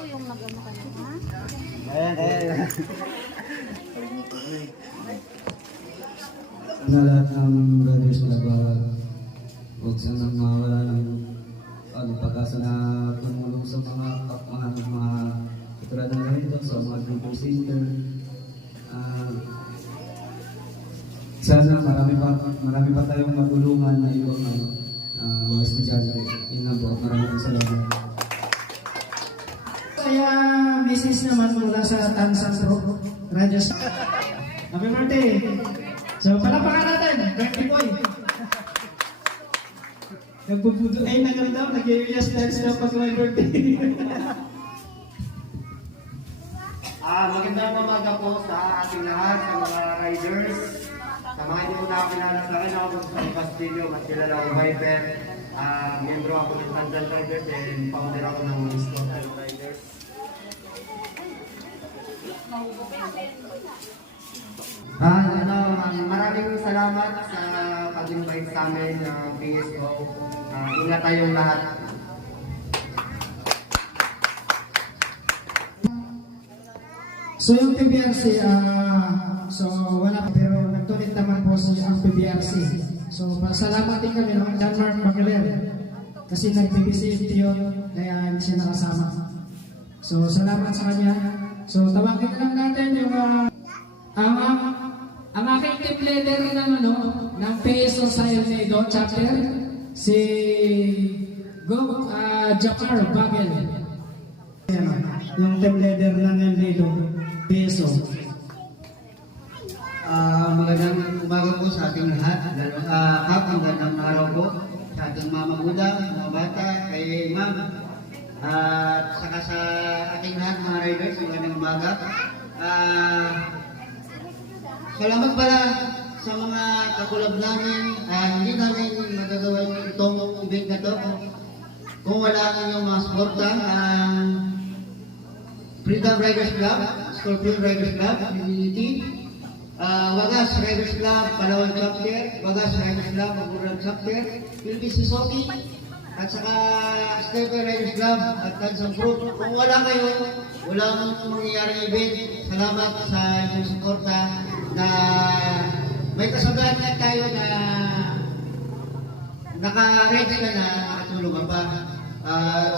Yung nag-ano ka na, ha? Ayan. Sana lahat ng brothers na ba, huwag sanang mawala ng pag-asa na tumulong sa mga katulad ng ganito, sa mga group sister. Sana marami pa tayong matulungan na ibang mga estudyante. Yun lang po, maraming salamat. Kaya business naman mula sa Tansan Pro Radio. Happy birthday! So palapakan natin, birthday boy! Nagpupudo, nagano daw, nag-i-yes dance daw pag may birthday. Magandang umaga po sa ating lahat, sa mga riders. Sa mga hindi ko nakakilala sa akin, ako sa Castillo, mas kilala ako Viper. Miyembro ako ng Tansan Riders and founder ako ng Scotland Riders. Maraming salamat sa pag-invite sa amin ng PSO. Ingat tayong lahat. So yung PBRC, so wala pero nagtulit naman po si ang PBRC. So salamat din kami ng Denmark Bacaler kasi nag-PBCFT yun, kaya hindi siya nakasama. So salamat sa kanya. So tawagin na lang natin yung ang aking team leader naman ng PSO Sayonedo chapter, si Jafar Bagel. Yung team leader ng Enredo PSO. Magandang umaga po sa ating lahat. Magandang araw po sa ating mga magulang, mga bata, kay ma'am. At saka sa ating lahat mga riders, magandang umaga. Salamat pala sa mga kakulab namin. Hindi namin magagawa itong event na to kung wala ang inyong mga suporta. Freedom Riders Club, Scorpion Riders Club, Community, Wagas Riders Club, Palawan Chapter, Wagas Riders Club, Magurang Chapter, Philippines Society, at saka Stephen Riders Club at Tansan Group. Kung wala kayo, walang mangyayari event. Salamat sa inyong suporta na may kasabayan na tayo na naka-ready ka na nakatulong ka pa.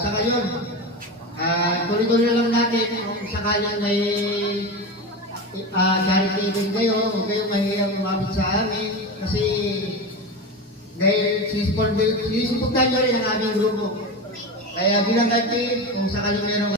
Saka yun, tuloy-tuloy na lang natin kung sakalang may charity event kayo, huwag kayong mahirap lumapit sa amin kasi dahil sisipuntahan nyo rin ang aming grupo. Kaya bilang kati, kung sakaling meron